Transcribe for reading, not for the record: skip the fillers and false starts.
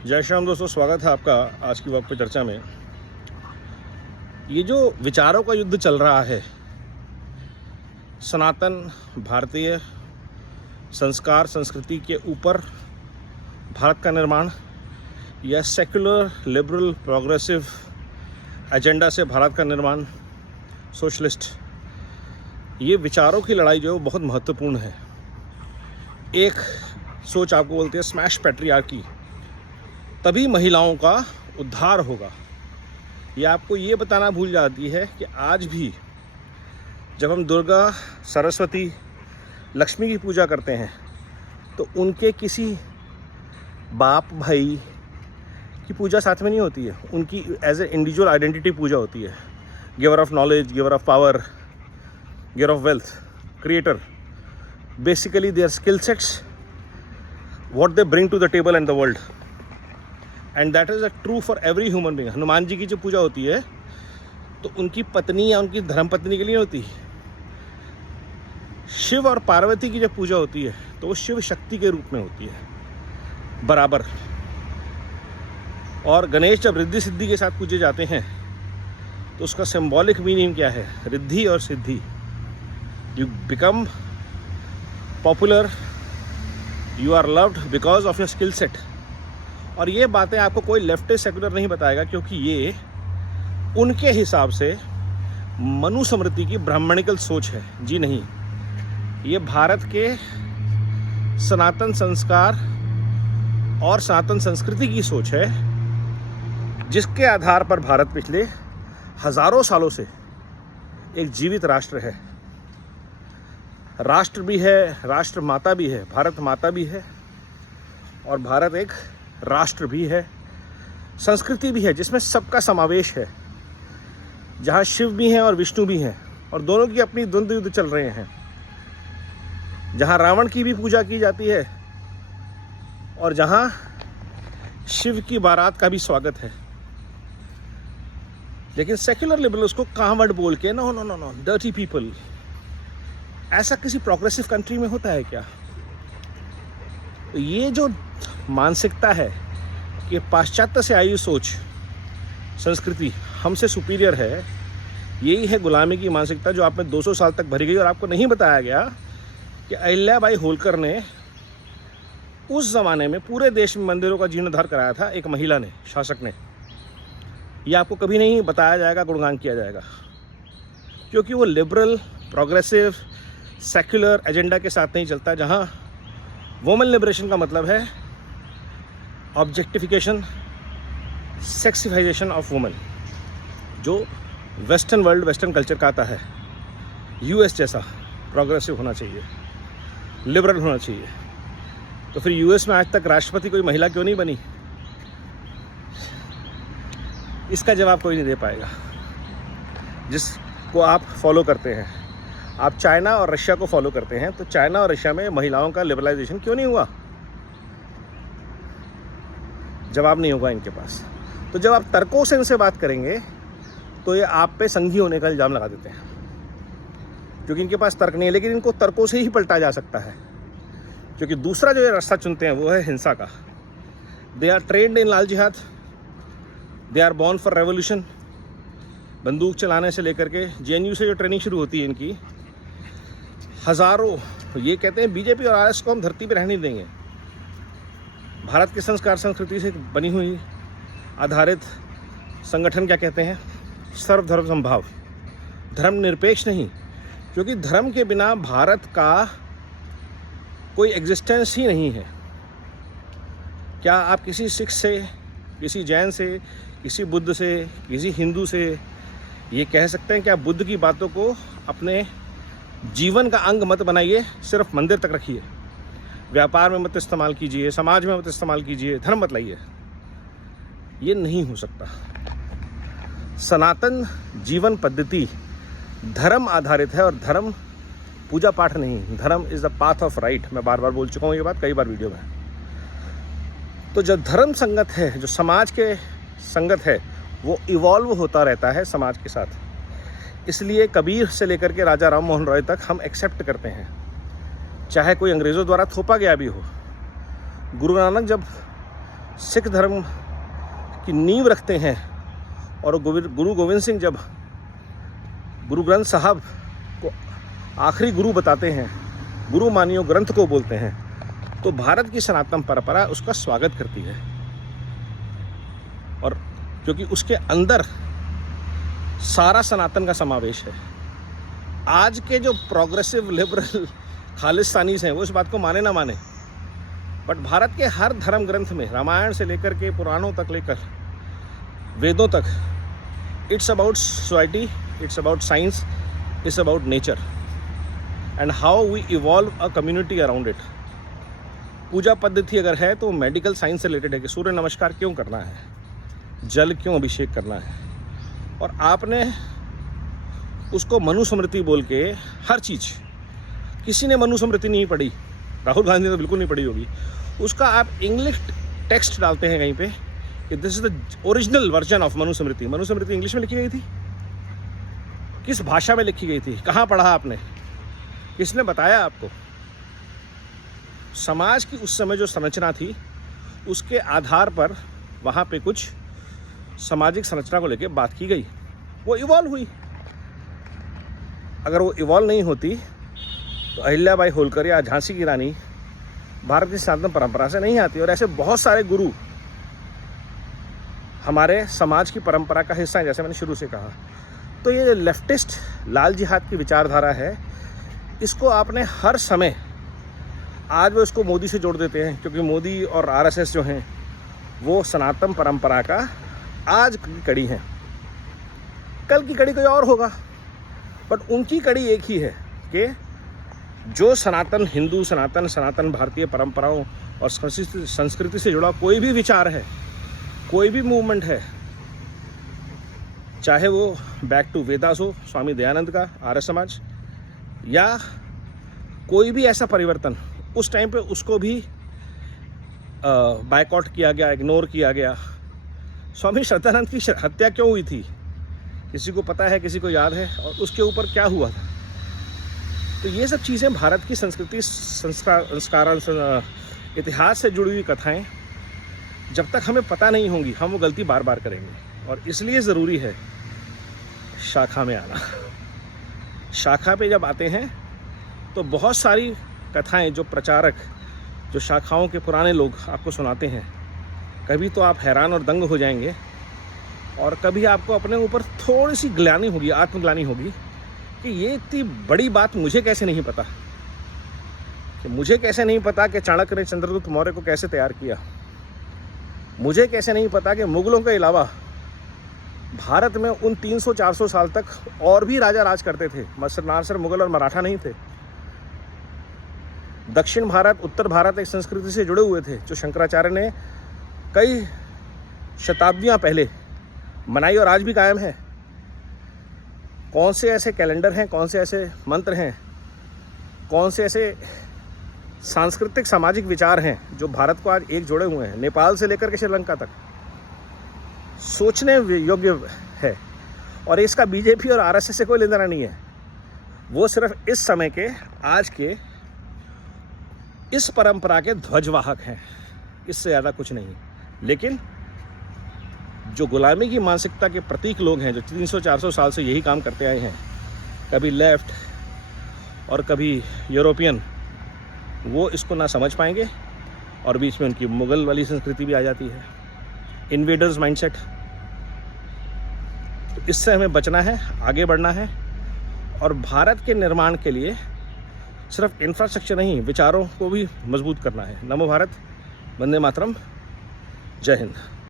जय श्री राम दोस्तों, स्वागत है आपका आज की वक्त पे चर्चा में। ये जो विचारों का युद्ध चल रहा है, सनातन भारतीय संस्कार संस्कृति के ऊपर भारत का निर्माण या सेक्युलर लिबरल प्रोग्रेसिव एजेंडा से भारत का निर्माण, सोशलिस्ट, ये विचारों की लड़ाई जो है वो बहुत महत्वपूर्ण है। एक सोच आपको बोलती है स्मैश पैट्रियार्की, तभी महिलाओं का उद्धार होगा। ये आपको ये बताना भूल जाती है कि आज भी जब हम दुर्गा, सरस्वती, लक्ष्मी की पूजा करते हैं तो उनके किसी बाप भाई की पूजा साथ में नहीं होती है, उनकी एज ए इंडिविजुअल आइडेंटिटी पूजा होती है। Giver of knowledge, giver of power, giver of wealth, creator, basically their skill sets, what they bring to the table and the world, and that is a true for every human being. Hanuman ji की जो पूजा होती है तो उनकी पत्नी या उनकी धर्मपत्नी के लिए होती है। शिव और पार्वती की जब पूजा होती है तो वो शिव शक्ति के रूप में होती है बराबर। और गणेश जब रिद्धि सिद्धि के साथ पूजे जाते हैं तो उसका सिंबॉलिक मीनिंग क्या है? रिद्धि और Siddhi. You become popular, you are loved because of your skill set. और ये बातें आपको कोई लेफ्टिस्ट सेकुलर नहीं बताएगा, क्योंकि ये उनके हिसाब से मनुस्मृति की ब्राह्मणिकल सोच है। जी नहीं, ये भारत के सनातन संस्कार और सनातन संस्कृति की सोच है, जिसके आधार पर भारत पिछले हजारों सालों से एक जीवित राष्ट्र है। राष्ट्र भी है, राष्ट्र माता भी है, भारत माता भी है, और भारत एक राष्ट्र भी है, संस्कृति भी है जिसमें सबका समावेश है, जहाँ शिव भी हैं और विष्णु भी हैं, और दोनों की अपनी द्वंद्व युद्ध चल रहे हैं। जहाँ रावण की भी पूजा की जाती है और जहाँ शिव की बारात का भी स्वागत है। लेकिन सेक्युलर लिबरल उसको कांवड़ बोल के no no no no dirty people, ऐसा किसी प्रोग्रेसिव कंट्री में होता है क्या? तो ये जो मानसिकता है कि पाश्चात्य से आई सोच संस्कृति हमसे सुपीरियर है, यही है गुलामी की मानसिकता जो आप में 200 साल तक भरी गई। और आपको नहीं बताया गया कि अहिल्याबाई होलकर ने उस ज़माने में पूरे देश में मंदिरों का जीर्णोद्धार कराया था, एक महिला ने, शासक ने। ये आपको कभी नहीं बताया जाएगा, गुणगान किया जाएगा, क्योंकि वो लिबरल प्रोग्रेसिव सेक्युलर एजेंडा के साथ नहीं चलता, जहाँ वुमेन लिबरेशन का मतलब है ऑब्जेक्टिफिकेशन, सेक्सिफाइजेशन ऑफ वुमेन, जो वेस्टर्न वर्ल्ड, वेस्टर्न कल्चर का आता है। यूएस जैसा प्रोग्रेसिव होना चाहिए, लिबरल होना चाहिए। तो फिर यूएस में आज तक राष्ट्रपति कोई महिला क्यों नहीं बनी? इसका जवाब कोई नहीं दे पाएगा जिसको आप फॉलो करते हैं। आप चाइना और रशिया को फॉलो करते हैं, तो चाइना और रशिया में महिलाओं का लिबरलाइजेशन क्यों नहीं हुआ? जवाब नहीं होगा इनके पास। तो जब आप तर्कों से इनसे बात करेंगे तो ये आप पे संघी होने का इल्ज़ाम लगा देते हैं, क्योंकि इनके पास तर्क नहीं है। लेकिन इनको तर्कों से ही पलटा जा सकता है, क्योंकि दूसरा जो ये रास्ता चुनते हैं वो है हिंसा का। दे आर ट्रेंड इन लाल जिहाद, they are born for revolution. बंदूक चलाने से लेकर के जेएनयू से जो ट्रेनिंग शुरू होती है इनकी, हज़ारों, ये कहते हैं बीजेपी और आरएस को हम धरती पर रहने देंगे। भारत के संस्कार संस्कृति से बनी हुई आधारित संगठन क्या कहते हैं? सर्वधर्म समभाव, धर्मनिरपेक्ष नहीं, क्योंकि धर्म के बिना भारत का कोई एग्जिस्टेंस ही नहीं है। क्या आप किसी सिख से, किसी जैन से, किसी बुद्ध से, किसी हिंदू से ये कह सकते हैं कि आप बुद्ध की बातों को अपने जीवन का अंग मत बनाइए, सिर्फ मंदिर तक रखिए, व्यापार में मत इस्तेमाल कीजिए, समाज में मत इस्तेमाल कीजिए, धर्म मत लाइए? ये नहीं हो सकता। सनातन जीवन पद्धति धर्म आधारित है, और धर्म पूजा पाठ नहीं। धर्म is the path of right. मैं बार बार बोल चुका हूँ ये बात कई बार वीडियो में। तो जो धर्म संगत है, जो समाज के संगत है, वो इवॉल्व होता रहता है समाज के साथ। इसलिए कबीर से लेकर के राजा राम मोहन रॉय तक हम एक्सेप्ट करते हैं, चाहे कोई अंग्रेज़ों द्वारा थोपा गया भी हो। गुरु नानक जब सिख धर्म की नींव रखते हैं और गुरु गोविंद सिंह जब गुरु ग्रंथ साहब को आखिरी गुरु बताते हैं, गुरु मानियो ग्रंथ को बोलते हैं, तो भारत की सनातन परंपरा उसका स्वागत करती है। और क्योंकि उसके अंदर सारा सनातन का समावेश है। आज के जो प्रोग्रेसिव लिबरल खालिस्तानीज हैं वो इस बात को माने ना माने, बट भारत के हर धर्म ग्रंथ में, रामायण से लेकर के पुराणों तक लेकर वेदों तक, it's about society, it's about science, it's about nature and how we evolve a community around it. पूजा पद्धति अगर है तो मेडिकल साइंस से रिलेटेड है कि सूर्य नमस्कार क्यों करना है, जल क्यों अभिषेक करना है, और आपने उसको मनुस्मृति बोल के हर चीज़, किसी ने मनुस्मृति नहीं पढ़ी, राहुल गांधी ने तो बिल्कुल नहीं पढ़ी होगी, उसका आप इंग्लिश टेक्स्ट डालते हैं कहीं पे कि this is the original version of Manusmriti. Manusmriti English में लिखी गई थी? किस भाषा में लिखी गई थी? कहाँ पढ़ा आपने? किसने बताया आपको? समाज की उस समय जो संरचना थी उसके आधार पर वहाँ पे कुछ सामाजिक संरचना को लेकर बात की गई, वो इवॉल्व हुई। अगर वो इवॉल्व नहीं होती तो अहिल्याबाई होलकर या झांसी की रानी भारत की सनातन परंपरा से नहीं आती। और ऐसे बहुत सारे गुरु हमारे समाज की परंपरा का हिस्सा है, जैसे मैंने शुरू से कहा। तो ये लेफ्टिस्ट लाल जिहाद की विचारधारा है, इसको आपने हर समय, आज वो इसको मोदी से जोड़ देते हैं क्योंकि मोदी और आरएसएस जो हैं वो सनातन परंपरा का आज की कड़ी है, कल की कड़ी कोई और होगा, बट उनकी कड़ी एक ही है कि जो सनातन हिंदू, सनातन भारतीय परंपराओं और संस्कृति से जुड़ा कोई भी विचार है, कोई भी मूवमेंट है, चाहे वो बैक टू वेदास हो, स्वामी दयानंद का आर्य समाज, या कोई भी ऐसा परिवर्तन, उस टाइम पे उसको भी बायकॉट किया गया, इग्नोर किया गया। स्वामी श्रद्धानंद की हत्या क्यों हुई थी? किसी को पता है? किसी को याद है? और उसके ऊपर क्या हुआ था? तो ये सब चीज़ें भारत की संस्कृति, संस्कार, इतिहास से जुड़ी हुई कथाएं, जब तक हमें पता नहीं होंगी हम वो गलती बार बार करेंगे। और इसलिए ज़रूरी है शाखा में आना। शाखा पे जब आते हैं तो बहुत सारी कथाएं जो प्रचारक, जो शाखाओं के पुराने लोग आपको सुनाते हैं, कभी तो आप हैरान और दंग हो जाएंगे, और कभी आपको अपने ऊपर थोड़ी सी ग्लानि होगी, आत्मग्लानि होगी कि ये इतनी बड़ी बात मुझे कैसे नहीं पता, कि मुझे कैसे नहीं पता कि चाणक्य ने चंद्रगुप्त मौर्य को कैसे तैयार किया, मुझे कैसे नहीं पता कि मुगलों के अलावा भारत में उन 300-400 साल तक और भी राजा राज करते थे, ना सिर्फ मुगल और मराठा नहीं थे। दक्षिण भारत, उत्तर भारत एक संस्कृति से जुड़े हुए थे जो शंकराचार्य ने कई शताब्दियां पहले मनाई और आज भी कायम है। कौन से ऐसे कैलेंडर हैं, कौन से ऐसे मंत्र हैं, कौन से ऐसे सांस्कृतिक सामाजिक विचार हैं जो भारत को आज एक जोड़े हुए हैं, नेपाल से लेकर के श्रीलंका तक, सोचने योग्य है। और इसका बीजेपी और आरएसएस से कोई लेना देना नहीं है, वो सिर्फ इस समय के, आज के इस परंपरा के ध्वजवाहक हैं, इससे ज़्यादा कुछ नहीं। लेकिन जो गुलामी की मानसिकता के प्रतीक लोग हैं, जो 300-400 साल से यही काम करते आए हैं, कभी लेफ्ट और कभी यूरोपियन, वो इसको ना समझ पाएंगे, और बीच में उनकी मुगल वाली संस्कृति भी आ जाती है, इन्वेडर्स माइंडसेट। तो इससे हमें बचना है, आगे बढ़ना है, और भारत के निर्माण के लिए सिर्फ इंफ्रास्ट्रक्चर नहीं, विचारों को भी मजबूत करना है। नमो भारत, वंदे मातरम, जय हिंद।